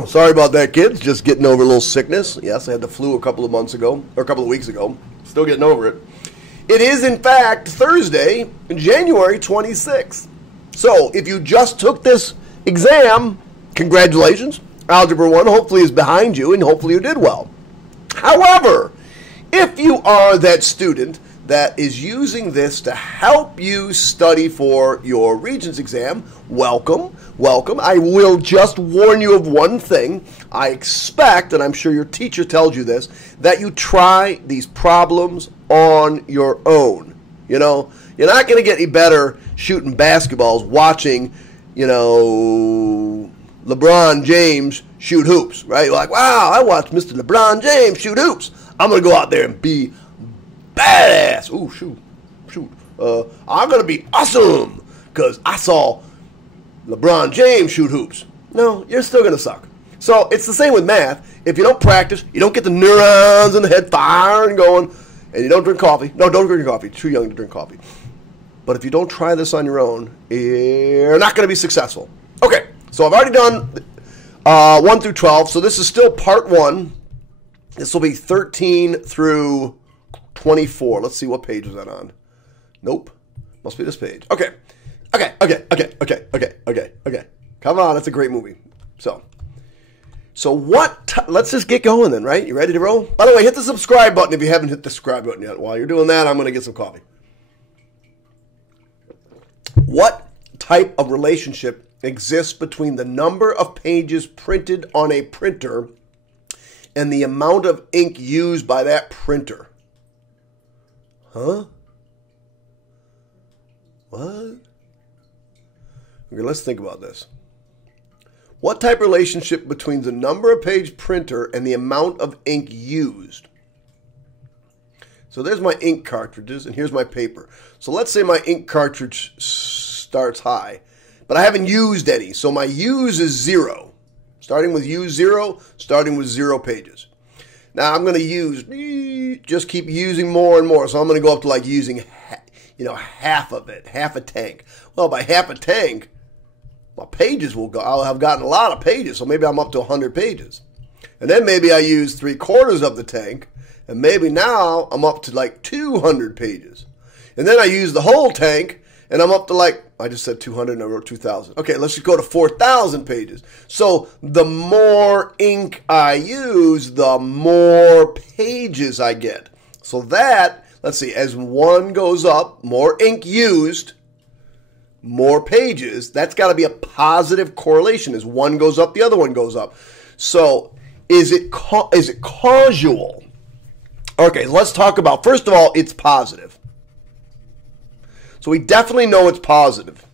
Sorry about that, kids. Just getting over a little sickness. Yes, I had the flu a couple of months ago, or a couple of weeks ago. Still getting over it. It is, in fact, Thursday, January 26th. So, if you just took this exam, congratulations. Algebra 1 hopefully is behind you, and hopefully you did well. However, if you are that student that is using this to help you study for your Regents exam, welcome, welcome. I will just warn you of one thing. I expect, and I'm sure your teacher tells you this, that you try these problems on your own. You know, you're not going to get any better shooting basketballs watching, you know, LeBron James shoot hoops, right? You're like, wow, I watched Mr. LeBron James shoot hoops. I'm going to go out there and be badass. Ooh, shoot. I'm going to be awesome because I saw LeBron James shoot hoops. No, you're still going to suck. So it's the same with math. If you don't practice, you don't get the neurons in the head firing going, and you don't drink coffee. No, don't drink coffee. Too young to drink coffee. But if you don't try this on your own, you're not going to be successful. Okay, so I've already done 1 through 12. So this is still part 1. This will be 13 through 24. Let's see, what page was that on? Nope. Must be this page. Okay. Come on, that's a great movie. So let's just get going then, right? You ready to roll? By the way, hit the subscribe button if you haven't hit the subscribe button yet. While you're doing that, I'm going to get some coffee. What type of relationship exists between the number of pages printed on a printer and the amount of ink used by that printer? Huh? What? Okay, let's think about this. What type of relationship between the number of page printer and the amount of ink used? So there's my ink cartridges, and here's my paper. So let's say my ink cartridge starts high, but I haven't used any. So my use is 0. Starting with use 0, starting with 0 pages. Now I'm going to just keep using more and more. So I'm going to go up to like using, half of it, half a tank. Well, by half a tank, my pages will go. I'll have gotten a lot of pages. So maybe I'm up to 100 pages. And then maybe I use 3/4 of the tank. And maybe now I'm up to like 200 pages. And then I use the whole tank. And I'm up to like, I just said 200 and I wrote 2,000. Okay, let's just go to 4,000 pages. So the more ink I use, the more pages I get. So that, let's see, as one goes up, more ink used, more pages. That's got to be a positive correlation. As one goes up, the other one goes up. So is it causal? Okay, let's talk about, first of all, it's positive. So we definitely know it's positive.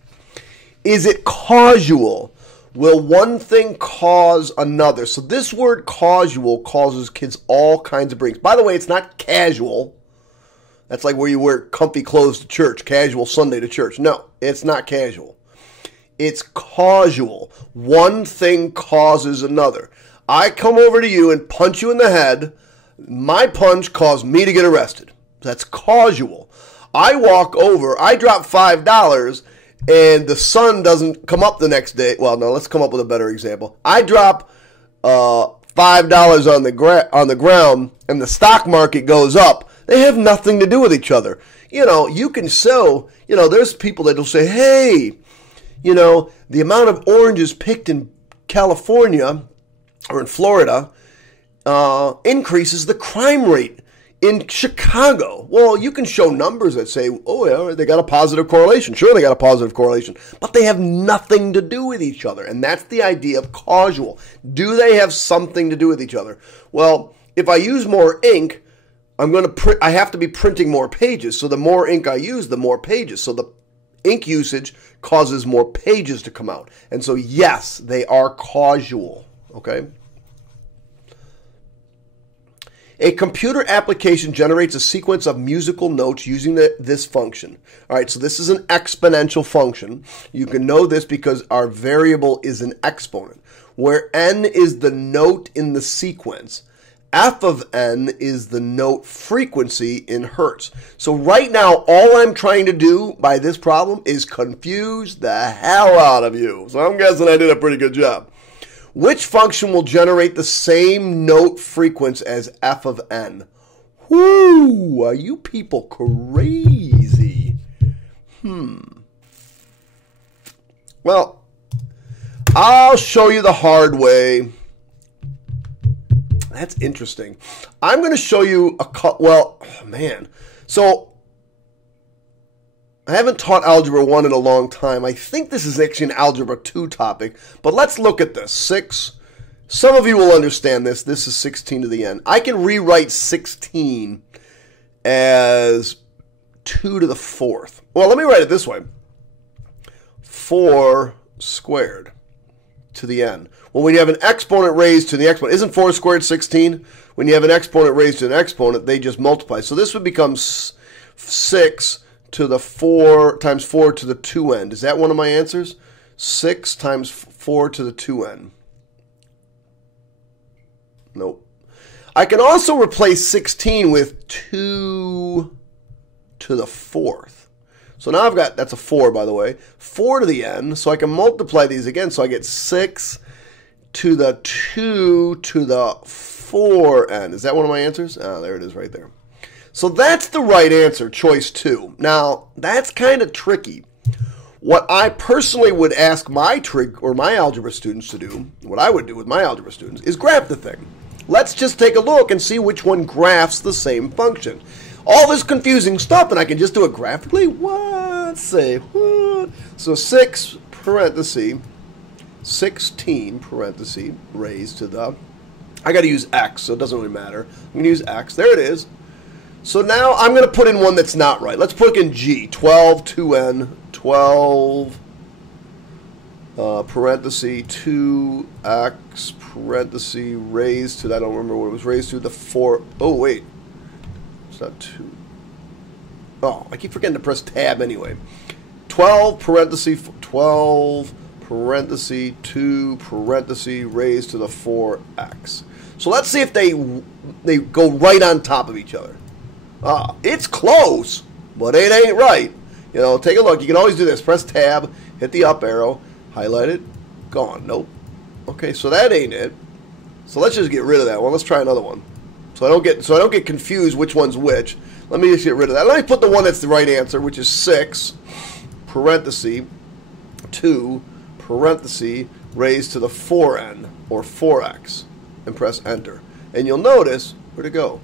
Is it causal? Will one thing cause another? So this word causal causes kids all kinds of brings. By the way, it's not casual. That's like where you wear comfy clothes to church, casual Sunday to church. No, it's not casual. It's causal. One thing causes another. I come over to you and punch you in the head. My punch caused me to get arrested. That's causal. I walk over, I drop $5, and the sun doesn't come up the next day. Well, no, let's come up with a better example. I drop $5 on the ground, and the stock market goes up. They have nothing to do with each other. You know, you can sow, there's people that will say, hey, the amount of oranges picked in California or in Florida increases the crime rate in Chicago. Well, you can show numbers that say, oh, yeah, they got a positive correlation. Sure, they got a positive correlation. But they have nothing to do with each other. And that's the idea of causal. Do they have something to do with each other? Well, if I use more ink, I have to be printing more pages. So the more ink I use, the more pages. So the ink usage causes more pages to come out. And so, yes, they are causal. Okay? A computer application generates a sequence of musical notes using this function. All right, so this is an exponential function. You can know this because our variable is an exponent, where n is the note in the sequence. F of n is the note frequency in hertz. So right now, all I'm trying to do by this problem is confuse the hell out of you. So I'm guessing I did a pretty good job. Which function will generate the same note frequency as f of n? Whoo, are you people crazy? Well, I'll show you the hard way. That's interesting. I'm going to show you well, man. So I haven't taught Algebra 1 in a long time. I think this is actually an Algebra 2 topic, but let's look at this. 6. Some of you will understand this. This is 16 to the n. I can rewrite 16 as 2 to the 4th. Well, let me write it this way. 4 squared to the n. Well, when you have an exponent raised to the exponent, isn't 4 squared 16? When you have an exponent raised to an exponent, they just multiply. So this would become 6 to the 4 times 4 to the 2n. Is that one of my answers? 6 times 4 to the 2n. Nope. I can also replace 16 with 2 to the 4th. So now I've got, that's a 4 by the way, 4 to the n, so I can multiply these again, so I get 6 to the 2 to the 4n. Is that one of my answers? Ah, there it is right there. So that's the right answer, choice 2. Now, that's kind of tricky. What I personally would ask my algebra students to do, what I would do with my algebra students, is graph the thing. Let's just take a look and see which one graphs the same function. All this confusing stuff, and I can just do it graphically? What? Say, what? So 6 parenthesis, 16 parenthesis, raised to the, I got to use x, so it doesn't really matter. I'm going to use x. There it is. So now I'm going to put in one that's not right. Let's put in g, 12, 2n, 12, parenthesis, 2x, parenthesis, raised to, I don't remember what it was raised to, the 4, oh wait. Not 2. Oh, I keep forgetting to press tab anyway. 12 parenthesis 12 parenthesis 2 parenthesis raised to the 4x. So let's see if they go right on top of each other. It's close, but it ain't right. You know, take a look. You can always do this. Press tab, hit the up arrow, highlight it, gone. Nope. Okay, so that ain't it. So let's just get rid of that one. Let's try another one. So I don't get confused which one's which. Let me just get rid of that. Let me put the one that's the right answer, which is 6 parenthesis 2 parenthesis raised to the 4n or 4x, and press enter. And you'll notice where'd it go?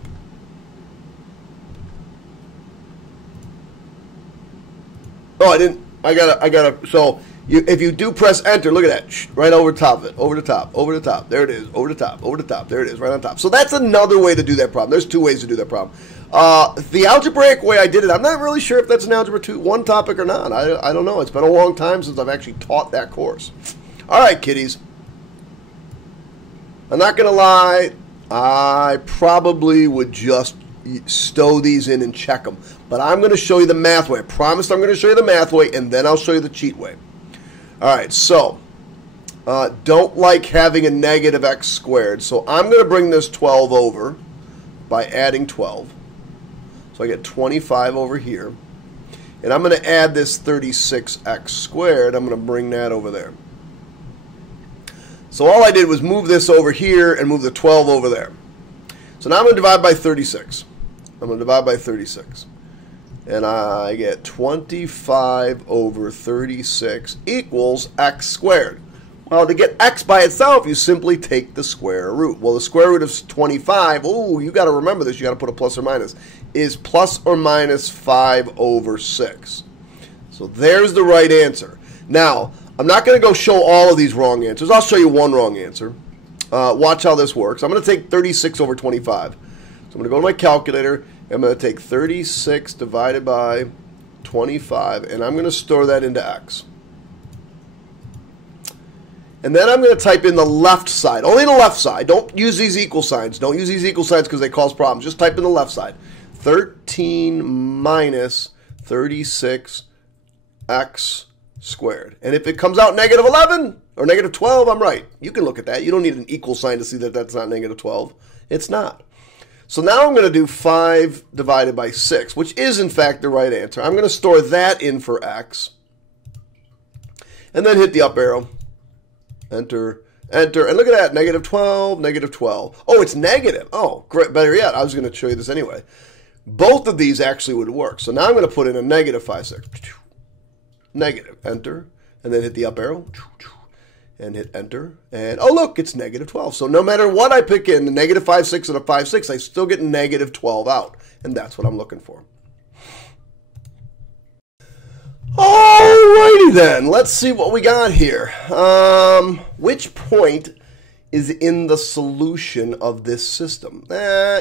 Oh, I didn't. I gotta. So if you do press enter, look at that, right over top of it, over the top, there it is, over the top, there it is, right on top. So that's another way to do that problem. There's 2 ways to do that problem. The algebraic way I did it, I'm not really sure if that's an Algebra 2 1 topic or not. I don't know. It's been a long time since I've actually taught that course. All right, kiddies. I'm not going to lie. I probably would just stow these in and check them. But I'm going to show you the math way. I promised I'm going to show you the math way, and then I'll show you the cheat way. All right, so don't like having a negative x squared. So I'm going to bring this 12 over by adding 12. So I get 25 over here. And I'm going to add this 36x squared. I'm going to bring that over there. So all I did was move this over here and move the 12 over there. So now I'm going to divide by 36. I'm going to divide by 36. And I get 25 over 36 equals x squared. Well, to get x by itself, you simply take the square root. Well, the square root of 25, oh, you got to remember this. You got to put a plus or minus, is plus or minus 5 over 6. So there's the right answer. Now, I'm not going to go show all of these wrong answers. I'll show you one wrong answer. Watch how this works. I'm going to take 36 over 25. So I'm going to go to my calculator. I'm going to take 36 divided by 25, and I'm going to store that into x. And then I'm going to type in the left side, only the left side. Don't use these equal signs. Don't use these equal signs because they cause problems. Just type in the left side. 13 minus 36x squared. And if it comes out negative 11 or negative 12, I'm right. You can look at that. You don't need an equal sign to see that that's not negative 12. It's not. So now I'm going to do 5 divided by 6, which is in fact the right answer. I'm going to store that in for x. And then hit the up arrow. Enter, Enter, and look at that, negative 12, negative 12. Oh, it's negative. Oh, great. Better yet, I was going to show you this anyway. Both of these actually would work. So now I'm going to put in a negative 5, 6. Negative, enter, and then hit the up arrow, and hit enter, and oh look, it's negative 12. So no matter what I pick in, the negative 5, 6 and a 5, 6, I still get negative 12 out, and that's what I'm looking for. Alrighty then, let's see what we got here. Which point is in the solution of this system?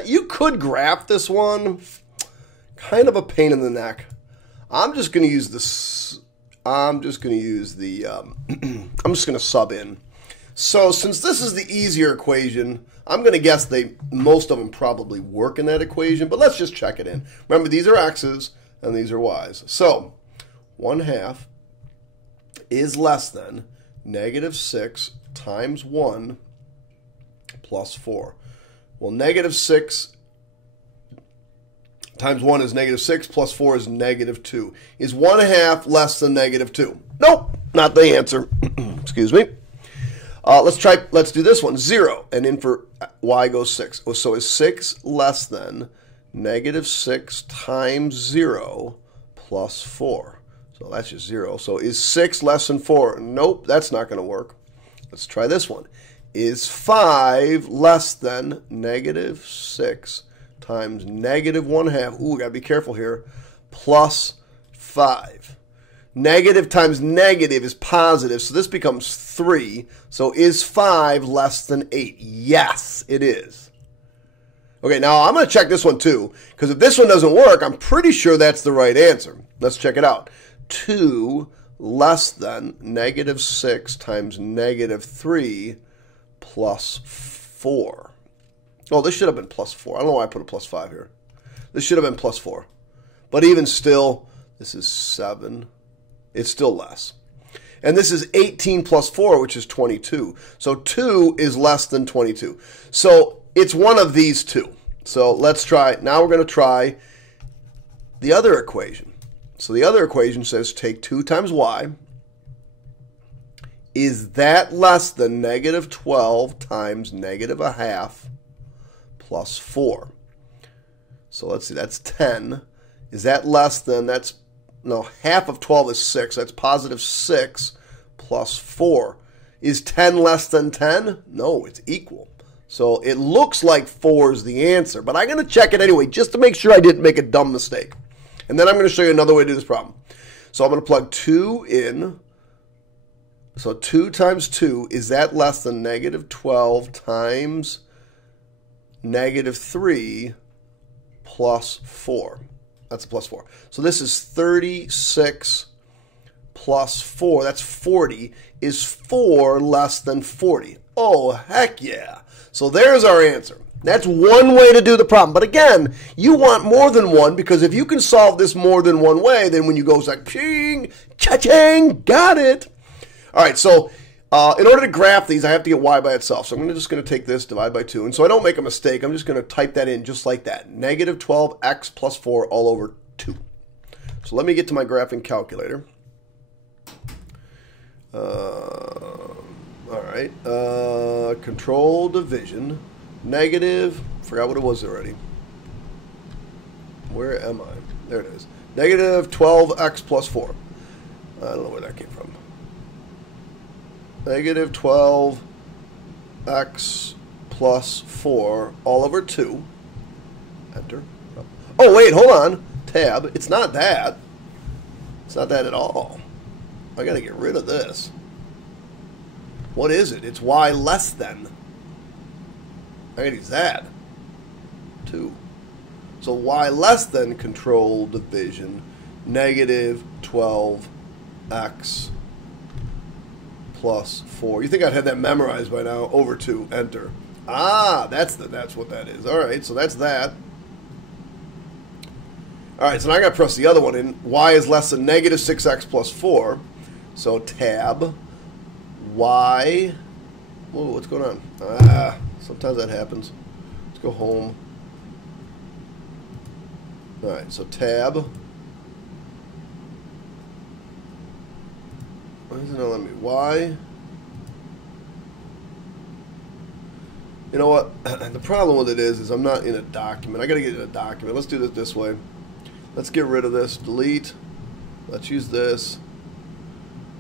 You could graph this one. Kind of a pain in the neck. I'm just going to use this. I'm just going to sub in. So since this is the easier equation, I'm going to guess most of them probably work in that equation, but let's just check it in. Remember, these are x's and these are y's. So 1/2 is less than negative 6 times 1 plus 4. Well, negative 6 times 1 is negative 6, plus 4 is negative 2. Is 1/2 less than negative 2? Nope, not the answer. Excuse me. Let's do this one. 0, and in for y goes 6. So is 6 less than negative 6 times 0 plus 4? So that's just 0. So is 6 less than 4? Nope, that's not going to work. Let's try this one. Is 5 less than negative 6 times negative 1/2? Ooh, got to be careful here. Plus 5. Negative times negative is positive, so this becomes 3. So is 5 less than 8? Yes, it is. Okay, now I'm going to check this one too, because if this one doesn't work, I'm pretty sure that's the right answer. Let's check it out. 2 less than negative 6 times negative 3 plus 4. Oh, this should have been plus 4. I don't know why I put a plus 5 here. This should have been plus 4. But even still, this is 7. It's still less. And this is 18 plus 4, which is 22. So 2 is less than 22. So it's one of these two. So let's try. Now we're going to try the other equation. So the other equation says take 2 times y. Is that less than negative 12 times negative 1/2 plus 4? So let's see, that's 10. Is that less than, no, half of 12 is 6. That's positive 6 plus 4. Is 10 less than 10? No, it's equal. So it looks like 4 is the answer, but I'm going to check it anyway just to make sure I didn't make a dumb mistake. And then I'm going to show you another way to do this problem. So I'm going to plug 2 in. So 2 times 2, is that less than negative 12 times negative 3 plus 4? That's a plus 4. So this is 36 plus 4. That's 40. Is 4 less than 40? Oh, heck yeah. So there's our answer. That's one way to do the problem. But again, you want more than one, because if you can solve this more than one way, then when you go, it's like, ching, cha-ching, got it. All right, so in order to graph these, I have to get y by itself. So I'm just going to take this, divide by 2. And so I don't make a mistake, I'm just going to type that in just like that. Negative 12x plus 4 all over 2. So let me get to my graphing calculator. All right. Control division. Negative, forgot what it was already. Where am I? There it is. Negative 12x plus 4. I don't know where that came from. Negative 12x plus 4 all over 2. Enter. Oh, wait, hold on. Tab. It's not that. It's not that at all. I got to get rid of this. What is it? It's y less than. I got to use that. 2. So y less than control division. Negative 12x plus 4. You think I'd have that memorized by now? Over 2. Enter. Ah, that's what that is. All right, so that's that. All right, so now I got to press the other one in. Y is less than negative 6x plus 4. So tab y. Whoa, what's going on? Ah, sometimes that happens. Let's go home. All right, so tab. Why is it not letting me? Y You know what? The problem with it is I'm not in a document. I got to get in a document. Let's do this way. Let's get rid of this. Delete. Let's use this.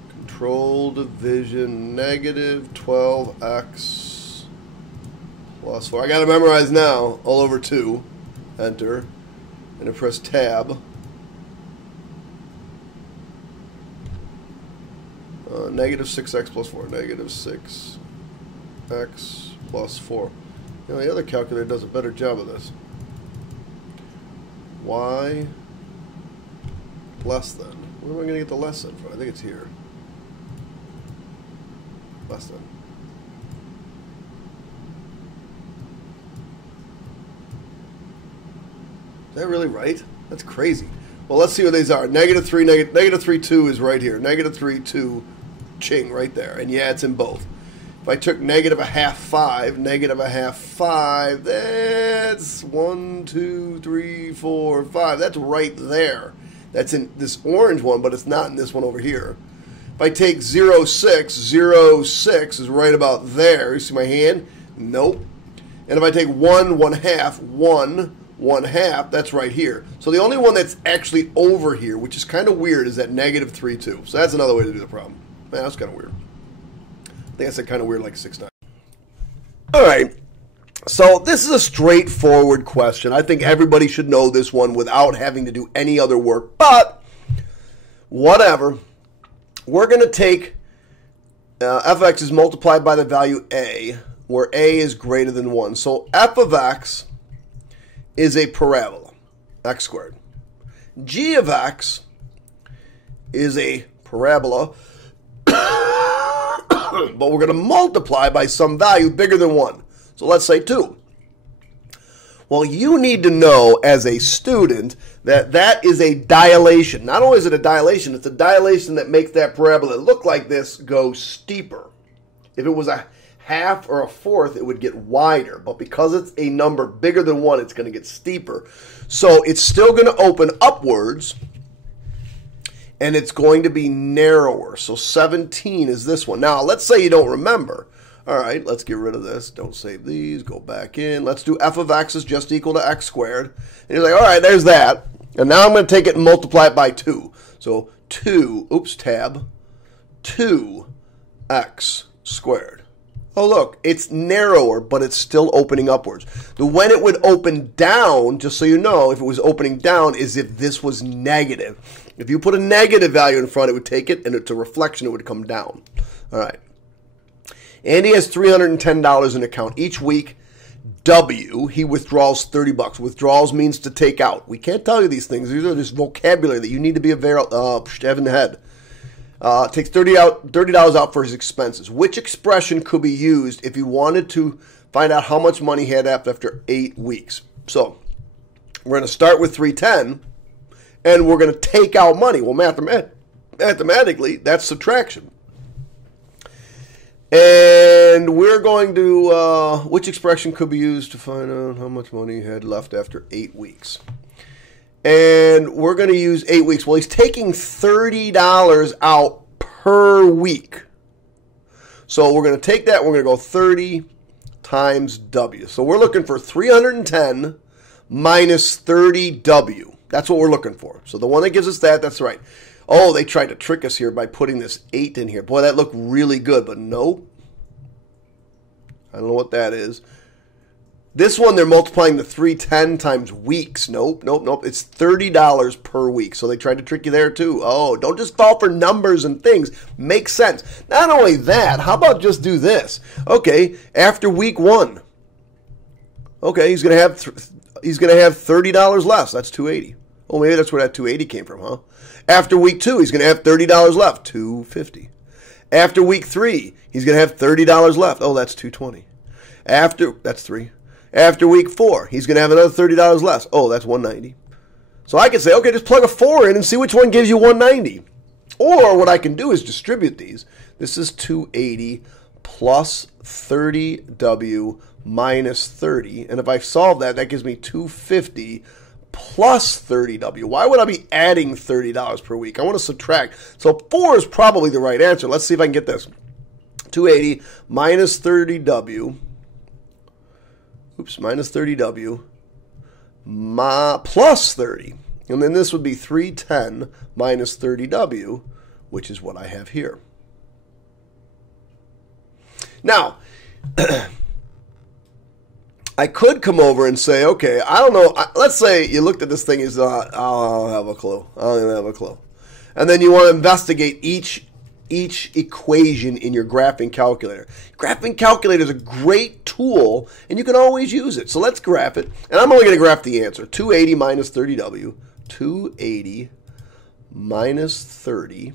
Control division negative 12x plus 4. I got to memorize now. All over 2. Enter. And I press tab. Negative 6x plus 4. Negative 6x plus 4. You know, the other calculator does a better job of this. Y less than. Where am I going to get the less than from? I think it's here. Less than. Is that really right? That's crazy. Well, let's see what these are. Negative 3, negative 3, 2 is right here. Negative 3, 2, ching, right there. And yeah, it's in both. If I took negative a half 5, negative a half 5, that's 1, 2, 3, 4, 5. That's right there. That's in this orange one, but it's not in this one over here. If I take 0, 6, 0, 6 is right about there. You see my hand? Nope. And if I take 1, 1 half, 1, 1 half, that's right here. So the only one that's actually over here, which is kind of weird, is that negative 3, 2. So that's another way to do the problem. Man, that's kind of weird. I think that's kind of weird, like 6, 9. All right. So this is a straightforward question. I think everybody should know this one without having to do any other work. But whatever. We're going to take f of x is multiplied by the value a, where a is greater than 1. So f of x is a parabola, x squared. G of x is a parabola, but we're going to multiply by some value bigger than 1. So let's say 2. Well, you need to know as a student that that is a dilation. Not only is it a dilation, it's a dilation that makes that parabola look like this go steeper. If it was a half or a fourth, it would get wider. But because it's a number bigger than 1, it's going to get steeper. So it's still going to open upwards, and it's going to be narrower. So 17 is this one. Now, let's say you don't remember. All right, let's get rid of this. Don't save these. Go back in. Let's do f of x is just equal to x squared. And you're like, all right, there's that. And now I'm going to take it and multiply it by 2. So 2, oops, tab, 2x squared. Oh, look, it's narrower, but it's still opening upwards. The when it would open down, just so you know, if it was opening down, is if this was negative. If you put a negative value in front, it would take it, and it's a reflection, it would come down. All right. Andy has $310 in account. Each week, W, he withdraws $30. Withdrawals means to take out. We can't tell you these things. These are just vocabulary that you need to be have in the head. Takes $30 out for his expenses. Which expression could be used if you wanted to find out how much money he had after 8 weeks? So we're going to start with 310, and we're going to take out money. Well, mathematically, that's subtraction. And we're going to, which expression could be used to find out how much money he had left after 8 weeks? And we're going to use 8 weeks. Well, he's taking $30 out per week. So we're going to take that. We're going to go 30 times W. So we're looking for 310 minus 30W. That's what we're looking for. So the one that gives us that, that's right. Oh, they tried to trick us here by putting this 8 in here. Boy, that looked really good, but no. I don't know what that is. This one, they're multiplying the 310 times weeks. Nope. It's $30 per week. So they tried to trick you there too. Oh, don't just fall for numbers and things. Makes sense. Not only that, how about just do this? Okay, after week 1. Okay, he's going to have $30 less. That's $280. Oh, maybe that's where that $280 came from, huh? After week 2, he's going to have $30 left, $250. After week 3, he's going to have $30 left. Oh, that's $220. That's 3. After week 4, he's going to have another $30 less. Oh, that's $190. So I can say, okay, just plug a 4 in and see which one gives you $190. Or what I can do is distribute these. This is $280 plus 30W minus 30. And if I solve that, that gives me $250 plus 30W. Why would I be adding $30 per week? I want to subtract. So 4 is probably the right answer. Let's see if I can get this. 280 minus 30W minus 30W plus 30. And then this would be 310 minus 30W, which is what I have here. Now, I could come over and say, okay, I don't know. Let's say you looked at this thing and you said, I don't have a clue. I don't even have a clue. And then you want to investigate each equation in your graphing calculator. Graphing calculator is a great tool, and you can always use it. So let's graph it. And I'm only going to graph the answer. 280 minus 30W. 280 minus 30,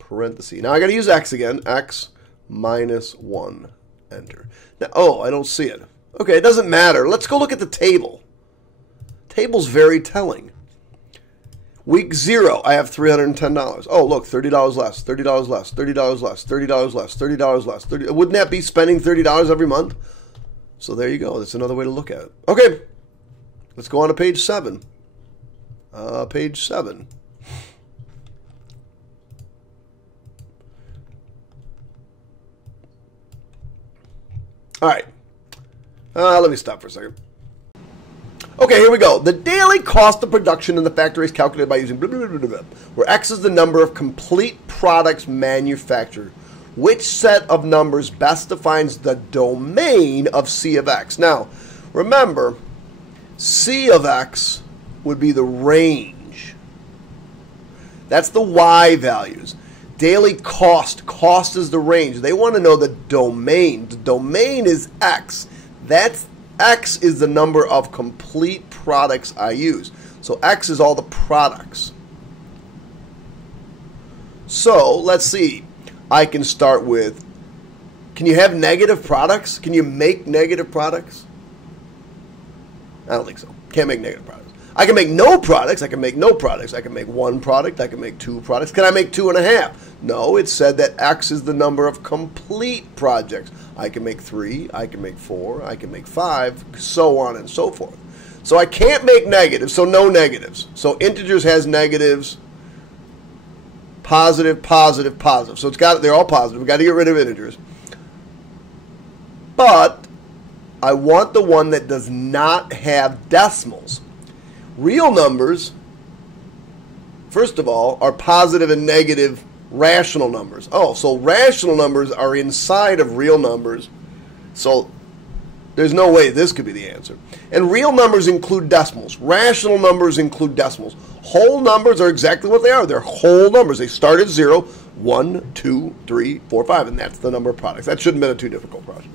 parenthesis. Now I got to use x again. X minus 1. Enter. Now, oh, I don't see it. Okay, it doesn't matter. Let's go look at the table. Table's very telling. Week 0, I have $310. Oh, look, $30 less, $30 less, $30 less, $30 less, $30 less. Wouldn't that be spending $30 every month? So there you go. That's another way to look at it. Okay, let's go on to page 7. Page 7. All right. Let me stop for a second. Okay, here we go. The daily cost of production in the factory is calculated by using blah, blah, blah, blah, blah, where X is the number of complete products manufactured. Which set of numbers best defines the domain of C of X? Now, remember, C of X would be the range. That's the Y values. Daily cost. Cost is the range. They want to know the domain. The domain is X. That's X is the number of complete products I use. So X is all the products. So let's see. I can start with, can you have negative products? Can you make negative products? I don't think so. Can't make negative products. I can make no products. I can make no products. I can make one product. I can make two products. Can I make 2.5? No, it said that X is the number of complete projects. I can make 3. I can make 4. I can make 5, so on and so forth. So I can't make negatives, so no negatives. So integers has negatives, positive, positive, positive. So they're all positive. We've got to get rid of integers. But I want the one that does not have decimals. Real numbers, first of all, are positive and negative rational numbers. Oh, so rational numbers are inside of real numbers. So there's no way this could be the answer. And real numbers include decimals. Rational numbers include decimals. Whole numbers are exactly what they are. They're whole numbers. They start at 0, 1, 2, 3, 4, 5, and that's the number of products. That shouldn't have been a too difficult project.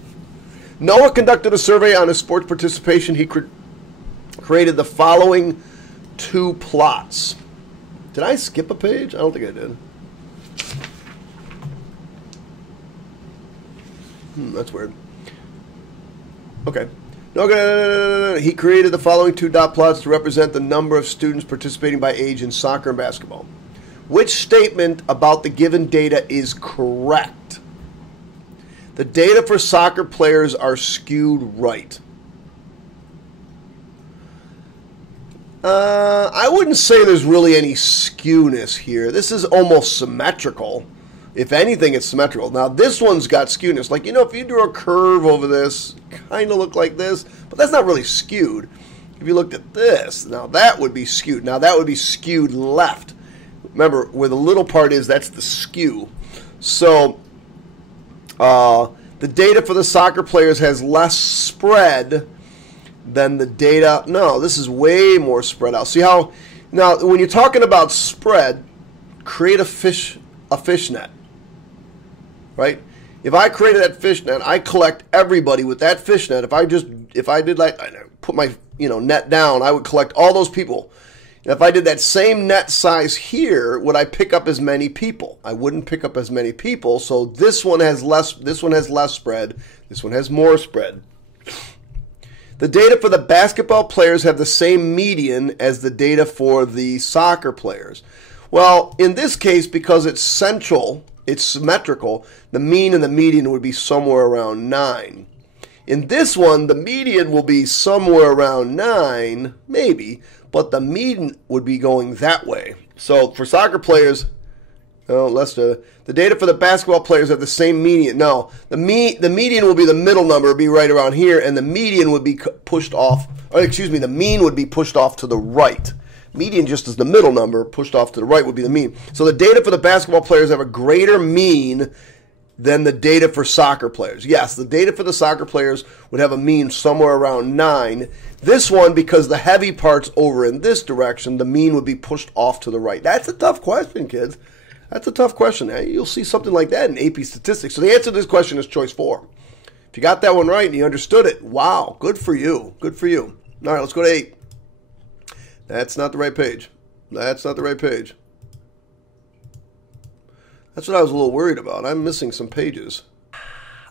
Noah conducted a survey on his sports participation. He created the following 2 plots. Did I skip a page? I don't think I did. That's weird. Okay. No, he created the following 2 dot plots to represent the number of students participating by age in soccer and basketball. Which statement about the given data is correct? The data for soccer players are skewed right. I wouldn't say there's really any skewness here. This is almost symmetrical. If anything, it's symmetrical. Now, this one's got skewness. Like, if you drew a curve over this, kind of look like this, but that's not really skewed. If you looked at this, now that would be skewed. Now, that would be skewed left. Remember, where the little part is, that's the skew. So, the data for the soccer players has less spread than the data. No, this is way more spread out. See how, now, when you're talking about spread, create a fishnet. Right? If I created that fishnet, I collect everybody with that fishnet. If I did like, I put my net down, I would collect all those people. And if I did that same net size here, would I pick up as many people? I wouldn't pick up as many people. So this one has less spread. This one has more spread. The data for the basketball players have the same median as the data for the soccer players. Well, in this case, because it's symmetrical, the mean and the median would be somewhere around 9. In this one, the median will be somewhere around 9, maybe, but the median would be going that way. So for soccer players, No, Lester. The data for the basketball players have the same median. No, the median will be the middle number, be right around here, and the median would be pushed off. Or excuse me, the mean would be pushed off to the right. Median just is the middle number, pushed off to the right would be the mean. So the data for the basketball players have a greater mean than the data for soccer players. Yes, the data for the soccer players would have a mean somewhere around 9. This one, because the heavy part's over in this direction, the mean would be pushed off to the right. That's a tough question, kids. That's a tough question. You'll see something like that in AP Statistics. So the answer to this question is choice 4. If you got that one right and you understood it, wow, good for you. Good for you. All right, let's go to 8. That's not the right page. That's not the right page. That's what I was a little worried about. I'm missing some pages.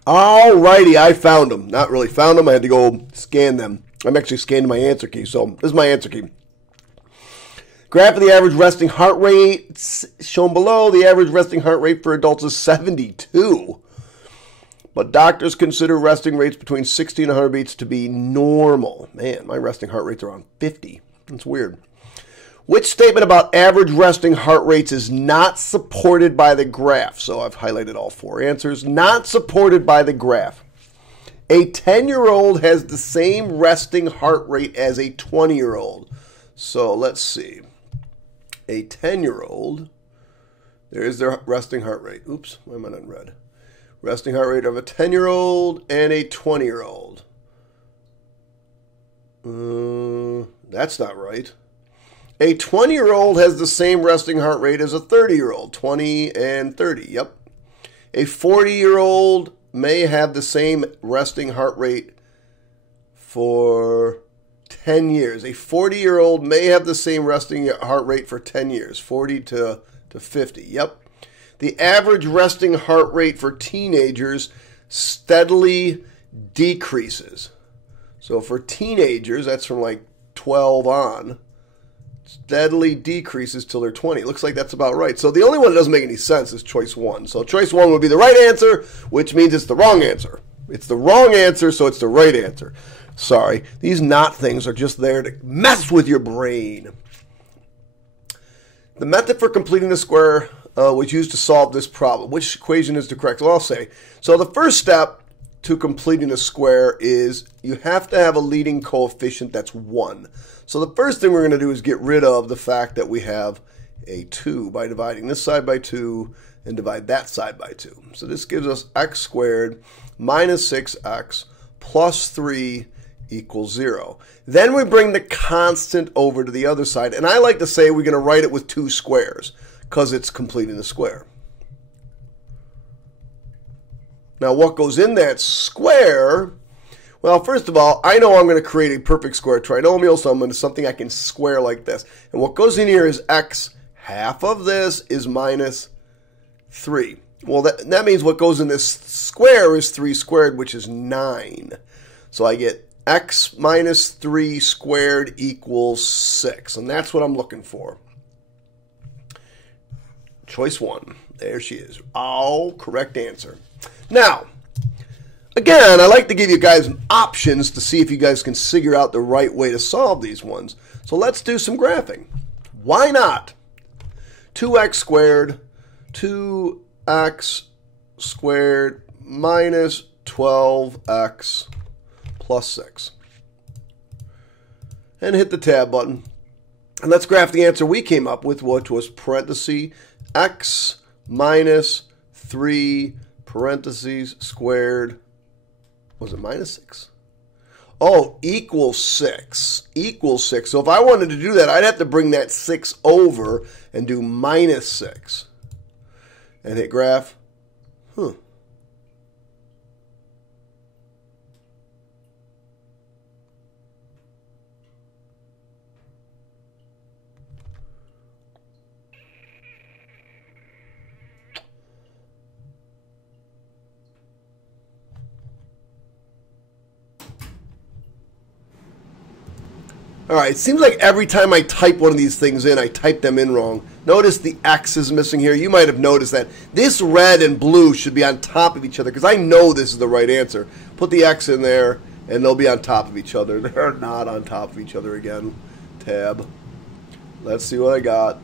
All righty, I found them. Not really found them. I had to go scan them. I'm actually scanning my answer key, so this is my answer key. Graph of the average resting heart rate shown below. The average resting heart rate for adults is 72. But doctors consider resting rates between 60 and 100 beats to be normal. Man, my resting heart rate's around 50. That's weird. Which statement about average resting heart rates is not supported by the graph? So I've highlighted all 4 answers. Not supported by the graph. A 10-year-old has the same resting heart rate as a 20-year-old. So let's see. A 10-year-old, there's their resting heart rate. Oops, why am I not in red? Resting heart rate of a 10-year-old and a 20-year-old. That's not right. A 20-year-old has the same resting heart rate as a 30-year-old. 20 and 30, yep. A 40-year-old may have the same resting heart rate for 10 years. A 40-year-old may have the same resting heart rate for 10 years. 40 to 50, yep. The average resting heart rate for teenagers steadily decreases. So for teenagers, that's from like 12 on, steadily decreases till they're 20. It looks like that's about right. So the only one that doesn't make any sense is choice 1. So choice 1 would be the right answer, which means it's the wrong answer. It's the wrong answer, so it's the right answer. Sorry, these not things are just there to mess with your brain. The method for completing the square was used to solve this problem. Which equation is the correct? Well, I'll say. So the first step to completing a square is you have to have a leading coefficient that's 1. So the first thing we're going to do is get rid of the fact that we have a 2 by dividing this side by 2 and divide that side by 2. So this gives us x squared minus 6x plus 3 equals 0. Then we bring the constant over to the other side. And I like to say we're going to write it with 2 squares because it's completing the square. Now what goes in that square? Well, first of all, I know I'm going to create a perfect square trinomial, so I'm going to something I can square like this. And what goes in here is x. Half of this is minus 3. Well, that means what goes in this square is 3 squared, which is 9. So I get x minus 3 squared equals 6. And that's what I'm looking for. Choice 1. There she is. Oh, correct answer. Now, again, I like to give you guys options to see if you guys can figure out the right way to solve these ones. So let's do some graphing. Why not? 2x squared, 2x squared minus 12x plus 6. And hit the tab button. And let's graph the answer we came up with, which was parenthesis x minus 3 parentheses squared. Was it minus 6? Oh, equals 6. Equals 6. So if I wanted to do that, I'd have to bring that 6 over and do minus 6. And hit graph. All right, it seems like every time I type one of these things in, I type them in wrong. Notice the X is missing here. You might have noticed that. This red and blue should be on top of each other because I know this is the right answer. Put the X in there, and they'll be on top of each other. They're not on top of each other again. Tab. Let's see what I got.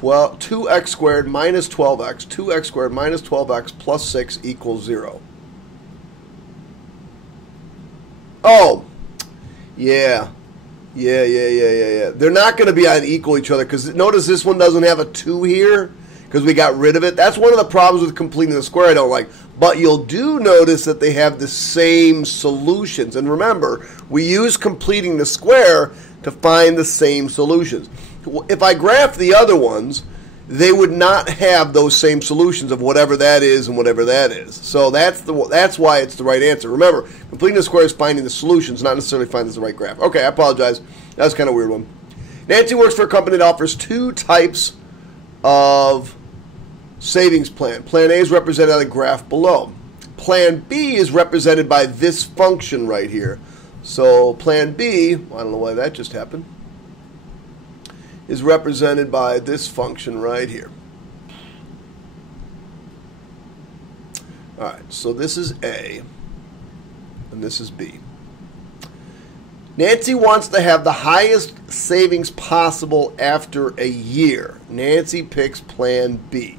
2x squared minus 12x, 2x squared minus 12x plus 6 equals 0. Oh, yeah. They're not going to be on equal each other because notice this one doesn't have a 2 here because we got rid of it. That's one of the problems with completing the square I don't like. But you'll do notice that they have the same solutions. And remember, we use completing the square to find the same solutions. If I graph the other ones, they would not have those same solutions of whatever that is and whatever that is. So that's why it's the right answer. Remember, completing the square is finding the solutions, not necessarily finding the right graph. Okay, I apologize. That was kind of a weird one. Nancy works for a company that offers 2 types of savings plan. Plan A is represented on the graph below. Plan B is represented by this function right here. So Plan B, I don't know why that just happened, is represented by this function right here. All right, so this is A, and this is B. Nancy wants to have the highest savings possible after a year. Nancy picks Plan B.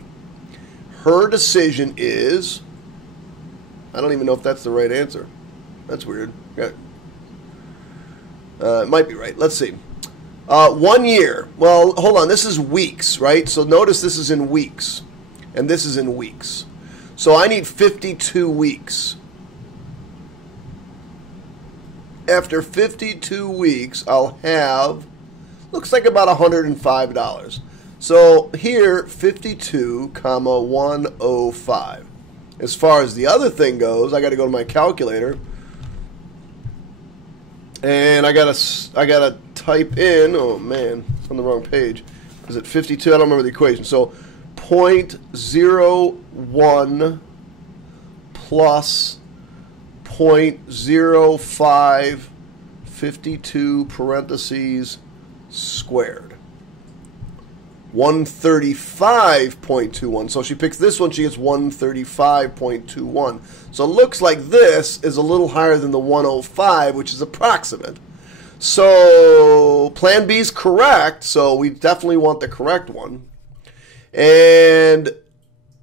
Her decision is, I don't even know if that's the right answer. That's weird. It might be right. Let's see. 1 year. Well, hold on. This is weeks, right? So notice this is in weeks, and this is in weeks. So I need 52 weeks. After 52 weeks, I'll have, looks like about $105. So here, 52, 105. As far as the other thing goes, I got to go to my calculator. And I gotta type in, oh man, it's on the wrong page. Is it 52? I don't remember the equation. So 0.01 plus 0.05 52 parentheses squared. 135.21. So she picks this one, she gets 135.21. So it looks like this is a little higher than the 105, which is approximate. So Plan B is correct, so we definitely want the correct one. And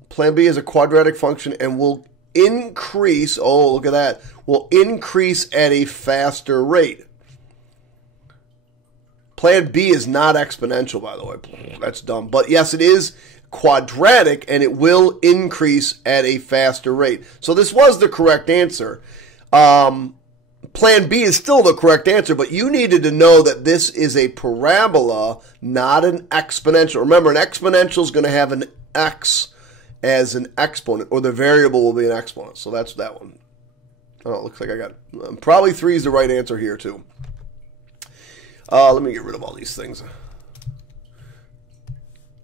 Plan B is a quadratic function and will increase, oh, look at that, will increase at a faster rate. Plan B is not exponential, by the way. That's dumb. But yes, it is quadratic, and it will increase at a faster rate. So this was the correct answer. Plan B is still the correct answer, but you needed to know that this is a parabola, not an exponential. Remember, an exponential is going to have an x as an exponent, or the variable will be an exponent. So that's that one. Oh, it looks like I got probably 3 is the right answer here, too. Let me get rid of all these things.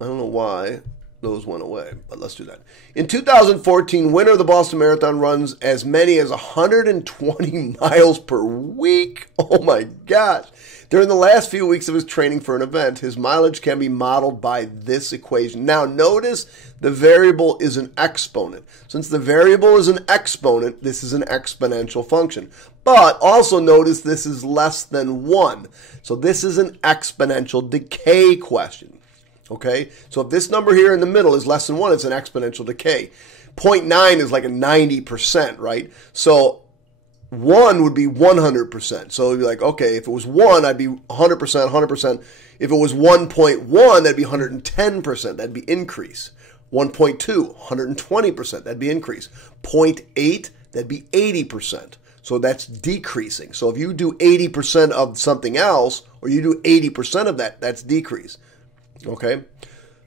I don't know why those went away, but let's do that. In 2014, winner of the Boston Marathon runs as many as 120 miles per week. Oh my gosh. During the last few weeks of his training for an event, his mileage can be modeled by this equation. Now notice the variable is an exponent. Since the variable is an exponent, this is an exponential function. But also notice this is less than 1. So this is an exponential decay question. Okay, so if this number here in the middle is less than 1, it's an exponential decay. 0.9 is like a 90%, right? So 1 would be 100%. So it'd be like, okay, if it was 1, I'd be 100%, 100%. If it was 1.1, that'd be 110%. That'd be increase. 1.2, 120%. That'd be increase. 0.8, that'd be 80%. So that's decreasing. So if you do 80% of something else, or you do 80% of that, that's decrease. Okay?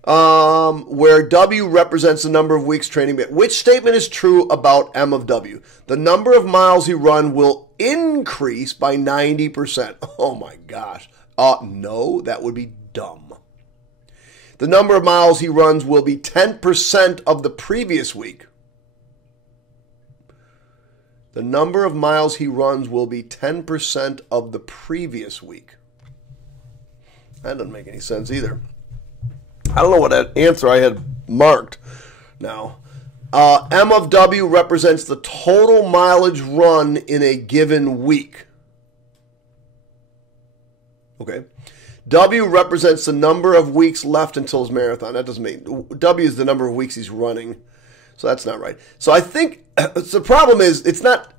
Where W represents the number of weeks training. Which statement is true about M of W? The number of miles he run will increase by 90%. Oh my gosh. No, that would be dumb. The number of miles he runs will be 10% of the previous week. The number of miles he runs will be 10% of the previous week. That doesn't make any sense either. I don't know what that answer I had marked now. M of W represents the total mileage run in a given week. Okay. W represents the number of weeks left until his marathon. That doesn't mean, W is the number of weeks he's running. So that's not right. So I think the problem is it's not,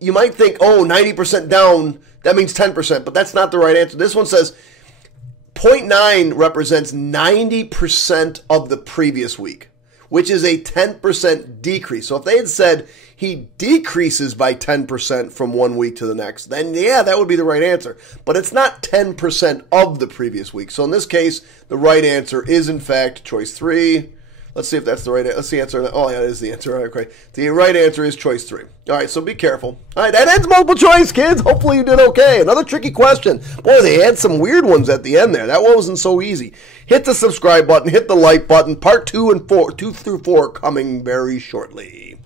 you might think, oh, 90% down, that means 10%, but that's not the right answer. This one says 0.9 represents 90% of the previous week, which is a 10% decrease. So if they had said he decreases by 10% from one week to the next, then yeah, that would be the right answer. But it's not 10% of the previous week. So in this case, the right answer is in fact choice 3. Let's see if that's the right answer. Let's see the answer. Oh, yeah, that is the answer. All right, okay. The right answer is choice 3. All right, so be careful. All right, that ends multiple choice, kids. Hopefully you did okay. Another tricky question. Boy, they had some weird ones at the end there. That one wasn't so easy. Hit the subscribe button. Hit the like button. Part 2 through 4 coming very shortly.